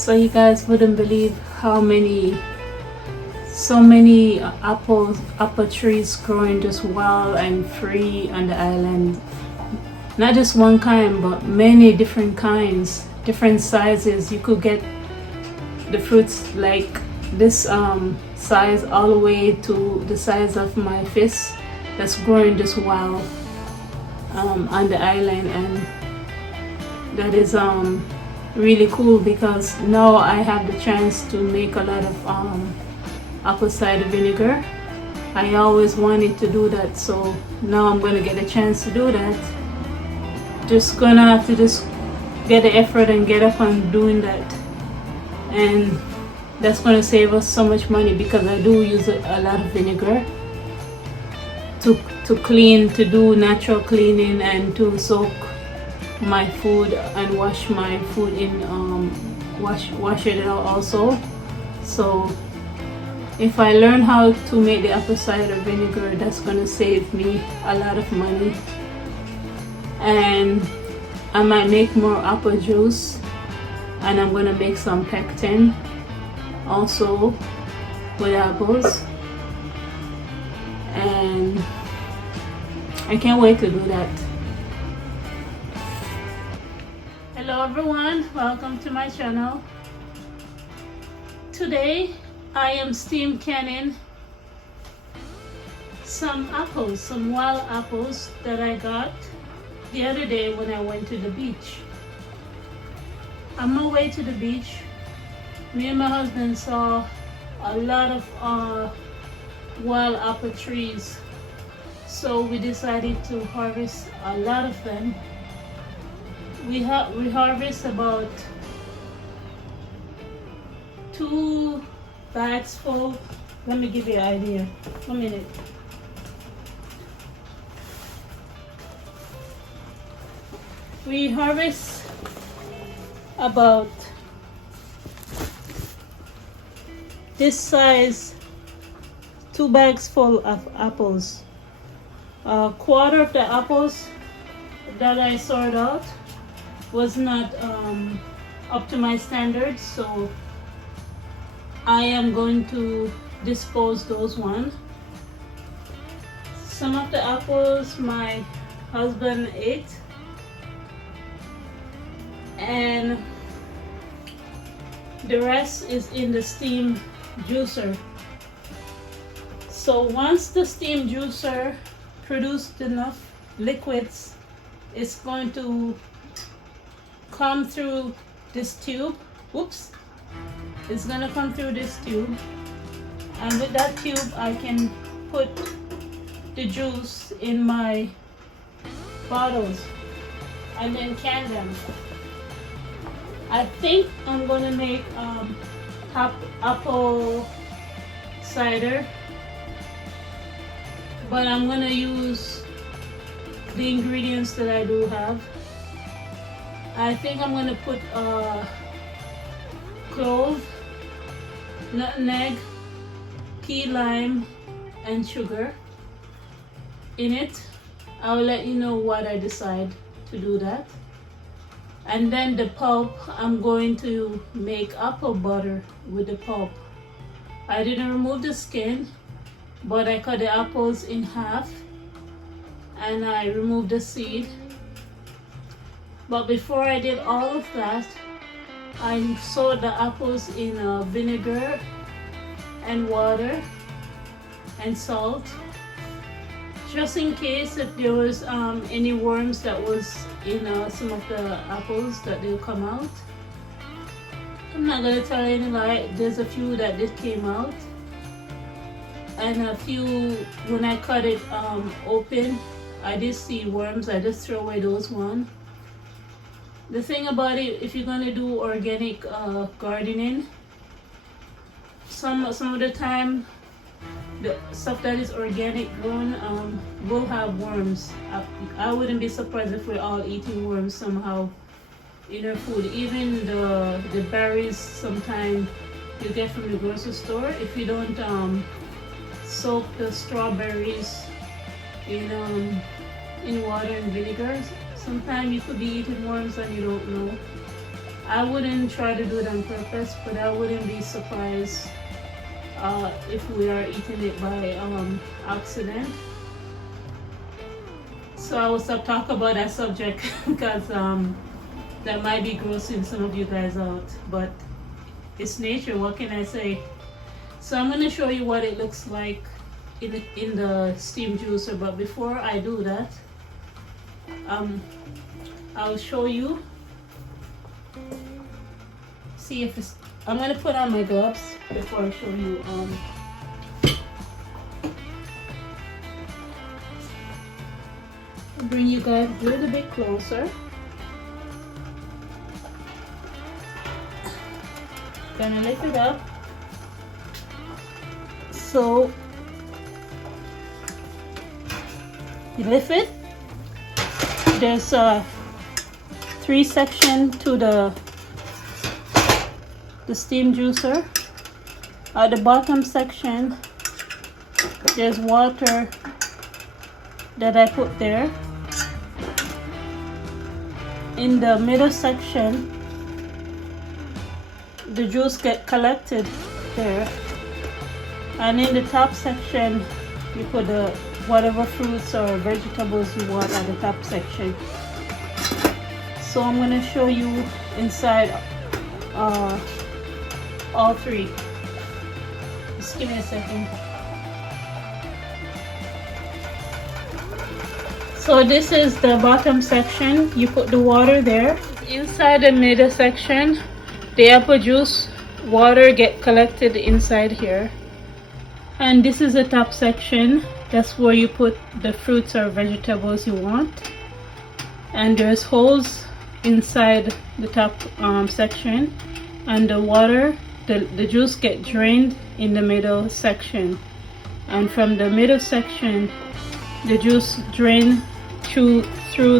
So you guys wouldn't believe so many apple trees growing just wild and free on the island. Not just one kind, but many different kinds, different sizes. You could get the fruits like this size all the way to the size of my fist that's growing just wild on the island, and that is really cool because now I have the chance to make a lot of apple cider vinegar. I always wanted to do that, so now I'm gonna get a chance to do that. Just gonna have to just get the effort and get up on doing that, and that's gonna save us so much money because I do use a lot of vinegar to clean, to do natural cleaning, and to soak my food and wash my food in wash it out also. So if I learn how to make the apple cider vinegar, that's gonna save me a lot of money. And I might make more apple juice, and I'm gonna make some pectin also with apples, and I can't wait to do that. Hello everyone, welcome to my channel. Today I am steam canning some apples, some wild apples that I got the other day when I went to the beach. On my way to the beach, me and my husband saw a lot of wild apple trees, so we decided to harvest a lot of them. We harvest about 2 bags full. Let me give you an idea. 1 minute. We harvest about this size, 2 bags full of apples. A quarter of the apples that I sorted out was not up to my standards, so I am going to dispose those one. Some of the apples my husband ate, and the rest is in the steam juicer. So once the steam juicer produced enough liquids, it's going to come through this tube. Oops. It's gonna come through this tube, and with that tube I can put the juice in my bottles and then can them. I think I'm gonna make apple cider, but I'm gonna use the ingredients that I do have. I think I'm gonna put clove, nutmeg, key lime, and sugar in it. I will let you know what I decide to do that. And then the pulp, I'm going to make apple butter with the pulp. I didn't remove the skin, but I cut the apples in half and I removed the seed. But before I did all of that, I soaked the apples in vinegar and water and salt, just in case if there was any worms that was in some of the apples, that they'll come out. I'm not gonna tell any lie, there's a few that did came out, and a few when I cut it open, I did see worms. I just throw away those one. The thing about it, if you're gonna do organic gardening, some of the time the stuff that is organic grown will have worms. I wouldn't be surprised if we're all eating worms somehow in our food. Even the berries sometimes you get from the grocery store, if you don't soak the strawberries in water and vinegar, sometimes you could be eating worms and you don't know. I wouldn't try to do it on purpose, but I wouldn't be surprised if we are eating it by accident. So I will stop talking about that subject because that might be grossing some of you guys out, but it's nature, what can I say? So I'm going to show you what it looks like in the steam juicer, but before I do that, I'll show you. See if it's, I'm going to put on my gloves before I show you. Bring you guys a little bit closer. Gonna lift it up. So you lift it. There's a 3 section to the steam juicer. At the bottom section, there's water that I put there. In the middle section, the juice get collected there, and in the top section you put the whatever fruits or vegetables you want at the top section. So I'm going to show you inside all 3. Just give me a second. So this is the bottom section. You put the water there. Inside the middle section, the apple juice water get collected inside here. And this is the top section. That's where you put the fruits or vegetables you want. And there's holes inside the top section. And the water, the juice get drained in the middle section. And from the middle section, the juice drain through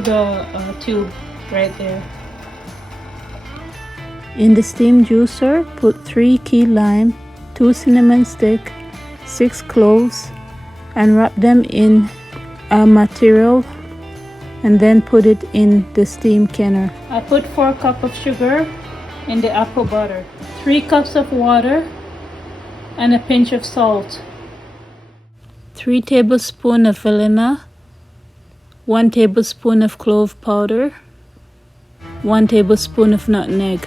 the tube right there. In the steam juicer, put 3 key lime, 2 cinnamon stick, 6 cloves, and wrap them in a material and then put it in the steam canner. I put 4 cups of sugar in the apple butter, 3 cups of water, and a pinch of salt. 3 tablespoons of vanilla, 1 tablespoon of clove powder, 1 tablespoon of nutmeg.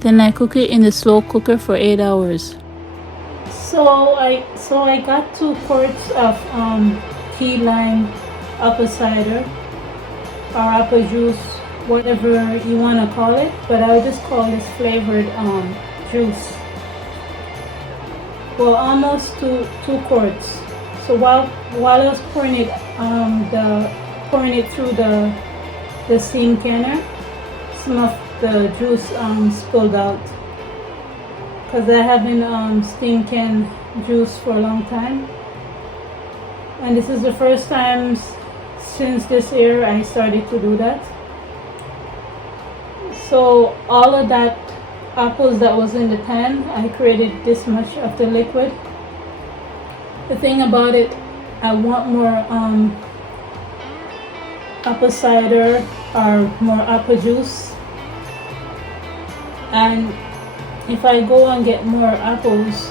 Then I cook it in the slow cooker for 8 hours. So I got 2 quarts of key lime apple cider or apple juice, whatever you want to call it, but I'll just call this flavored juice. Well, almost 2 quarts. So while I was pouring it through the steam canner, some of the juice spilled out because I haven't steam can juice for a long time, and this is the first time since this year I started to do that. So all of that apples that was in the pan, I created this much of the liquid. The thing about it, I want more apple cider or more apple juice, and if I go and get more apples,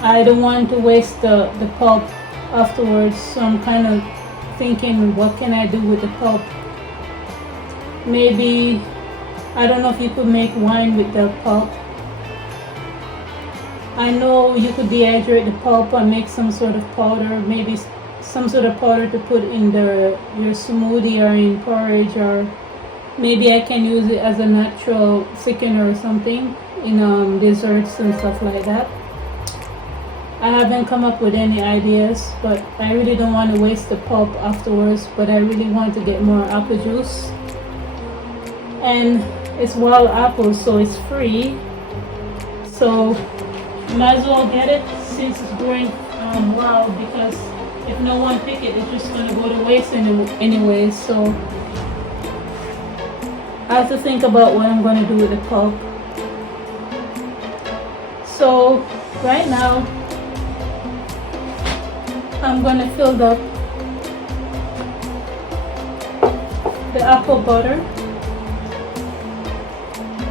I don't want to waste the pulp afterwards. So I'm kind of thinking, what can I do with the pulp? Maybe, I don't know if you could make wine with the pulp. I know you could dehydrate the pulp and make some sort of powder, maybe some sort of powder to put in your smoothie or in porridge, or maybe I can use it as a natural thickener or something in desserts and stuff like that. I haven't come up with any ideas, but I really don't want to waste the pulp afterwards, but I really want to get more apple juice. And it's wild apple, so it's free. So might as well get it since it's growing wild, because if no one pick it, it's just going to go to waste anyway. So I have to think about what I'm going to do with the pulp. So right now I'm going to fill up the apple butter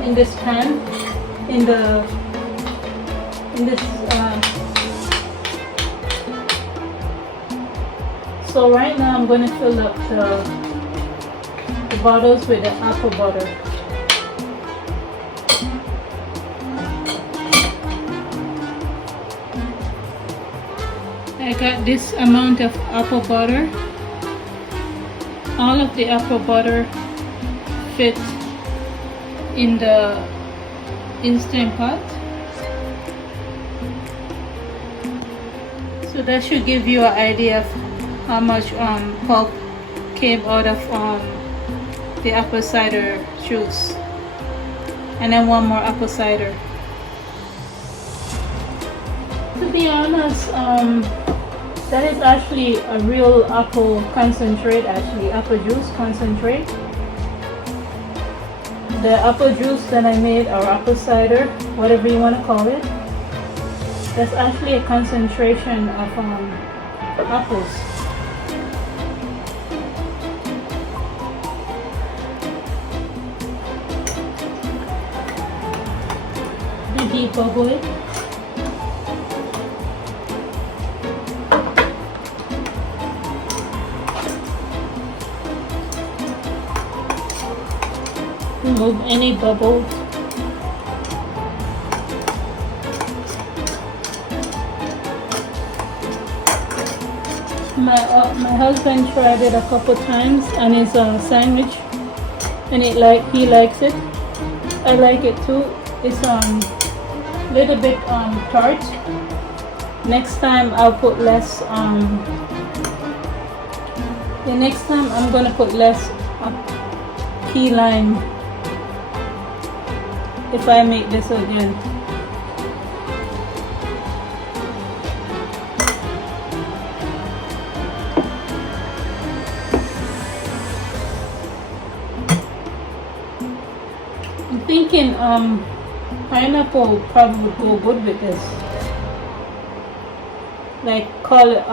in this pan, in this. So right now I'm going to fill up the bottles with the apple butter. I got this amount of apple butter. All of the apple butter fit in the Instant Pot. So that should give you an idea of how much pulp came out of the apple cider juice. And then one more apple cider. To be honest, that is actually a real apple concentrate, apple juice concentrate. The apple juice that I made, or apple cider, whatever you want to call it, that's actually a concentration of apples. Debubble it. Remove any bubbles. My husband tried it a couple times on his sandwich, and he likes it. I like it too. It's little bit tart. Next time I'll put less. The next time I'm gonna put less key lime if I make this again. I'm thinking pineapple probably would go good with this. Like call it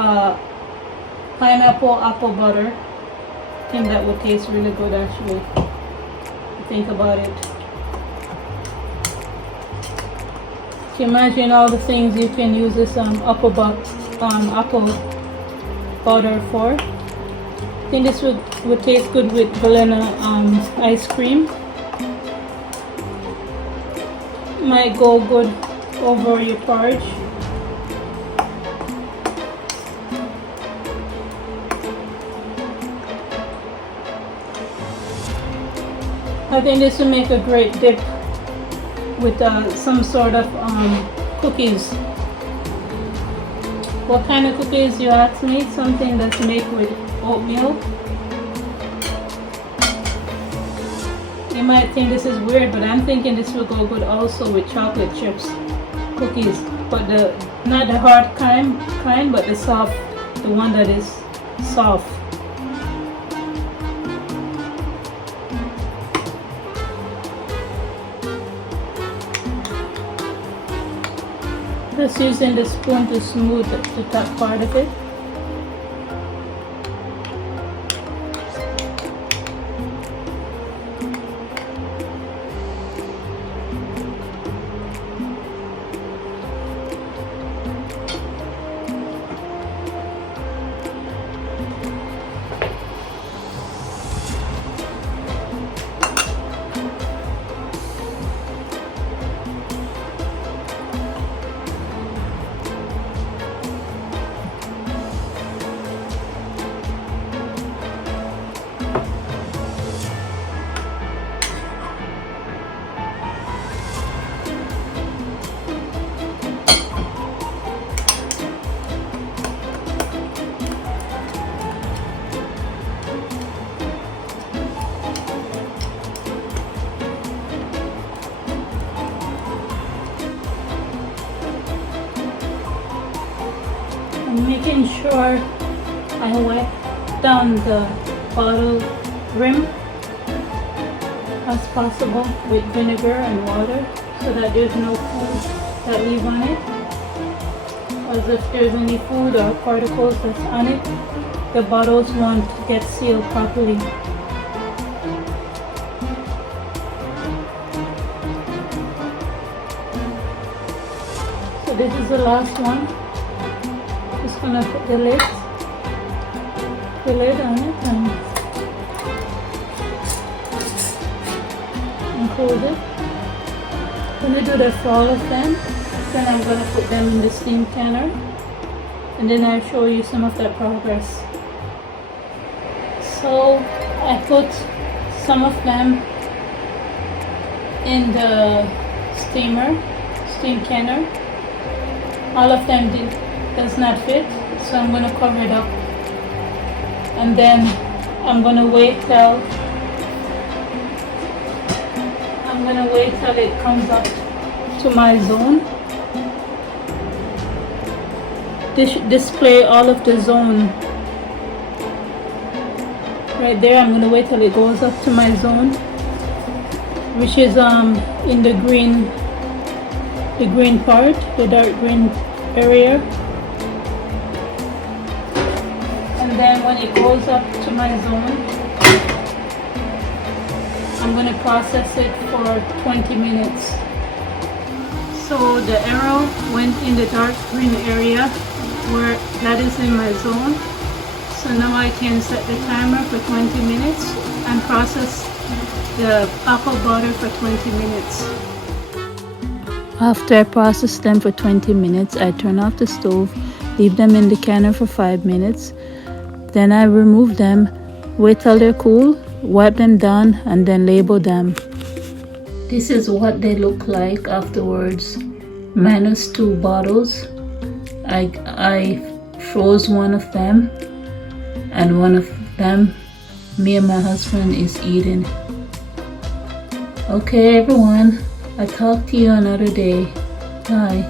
pineapple apple butter. I think that would taste really good actually. Think about it. Can you imagine all the things you can use this apple butter for? I think this would taste good with vanilla ice cream. Might go good over your porridge. I think this will make a great dip with some sort of cookies. What kind of cookies, you ask me? Something that's made with oatmeal. You might think this is weird, but I'm thinking this will go good also with chocolate chips cookies, but not the hard kind, but the soft, the one that is soft. Just using the spoon to smooth the top part of it. Making sure I wipe down the bottle rim as possible with vinegar and water so that there's no food that leave on it. As if there's any food or particles that's on it, the bottles won't get sealed properly. So this is the last one. Just gonna put the lid on it and close it. I'm gonna do that for all of them. Then I'm gonna put them in the steam canner, and then I'll show you some of that progress. So I put some of them in the steam canner. All of them does not fit, so I'm gonna cover it up, and then I'm gonna wait till it comes up to my zone. This should display all of the zone right there. I'm gonna wait till it goes up to my zone, which is in the green part, the dark green area. And then when it goes up to my zone, I'm gonna process it for 20 minutes. So the arrow went in the dark green area where that is in my zone. So now I can set the timer for 20 minutes and process the apple butter for 20 minutes. After I process them for 20 minutes, I turn off the stove, leave them in the canner for 5 minutes. Then I remove them, wait till they're cool, wipe them down, and then label them. This is what they look like afterwards. Minus 2 bottles. I froze one of them, and one of them me and my husband is eating. Okay everyone, I'll talk to you another day. Bye.